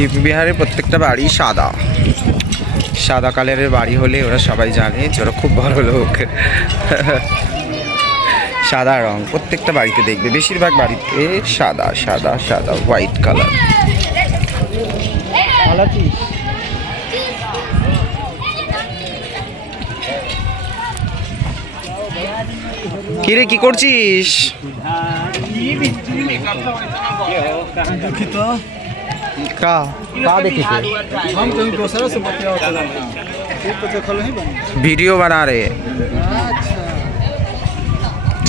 UP বিহারের প্রত্যেকটা বাড়ি সাদা সাদা কালারের বাড়ি হলে ওরা সবাই জানে যে ওরা খুব বড় লোক। সাদা রং প্রত্যেকটা বাড়িতে দেখবে, বেশিরভাগ বাড়িতে সাদা সাদা সাদা হোয়াইট কালার। কিরে কি করছিস? वीडियो बना रहे,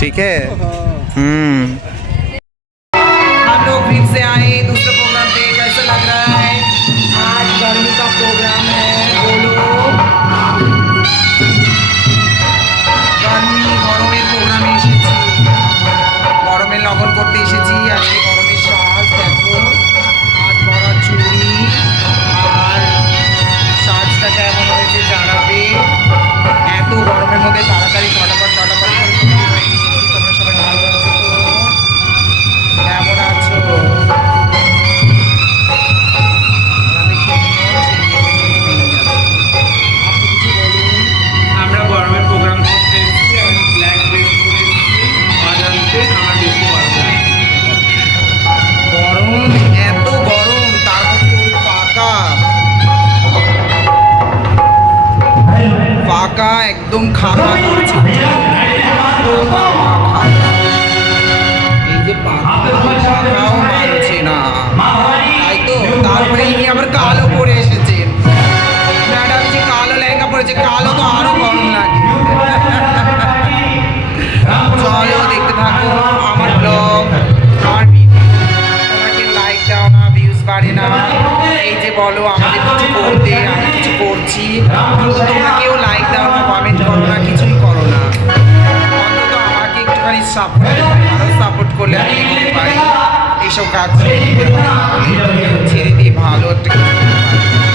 ठीक है। हम लोग फिर से आए दूसरे प्रोग्राम पे। कैसा लग रहा है? आज गर्मी का प्रोग्राम है, बोलो। गर्मी गरमेर प्रोग्रामे एसेছি, গরমের লগন করতে এসেছি। আজকে গরমের সাজ দেখো, হাত ভরা চুড়ি, আর সাজটা কেমন হয়েছে জানাবে। এত গরমের মধ্যে তাড়াতাড়ি চটাপট করে ছুটি হয়ে নিয়েছি। তোমরা সবাই ভালো আছো তো? কেমন আছো? আমরা গরমের প্রোগ্রাম করতে এসেছি। আমি ব্ল্যাক ড্রেস পরে এসেছি। অজান্তে আমার বেশি গরম লাগে। গরম, এত গরম, তার মধ্যে পাকা একদম খাওয়া করছে। এই যে পাকাও মানছে না, তাই তো। তারপরে ইনি আবার কালো পরে এসেছেন। ম্যাডাম যে কালো লেহেঙ্গা পরেছে, কালো তো আরো গরম লাগে। চলো দেখতে থাকো আমার ব্লগ, আমার ভিডিও। তোমরা কেউ লাইক দাও না, ভিউজ বাড়ে না। এই যে বলো আমাদের কিছু করতে, আমরা কিছু করছি, তোমরা কেউ লাইক দাও না, কমেন্ট করো না, কিছুই করো না। অন্তত আমাকে একটুখানি সাপোর্ট, আরও সাপোর্ট করলে আমি এগোতে পারি। এইসব কাজ ছেড়ে দিয়ে ভালো একটা কিছু করতে পারি।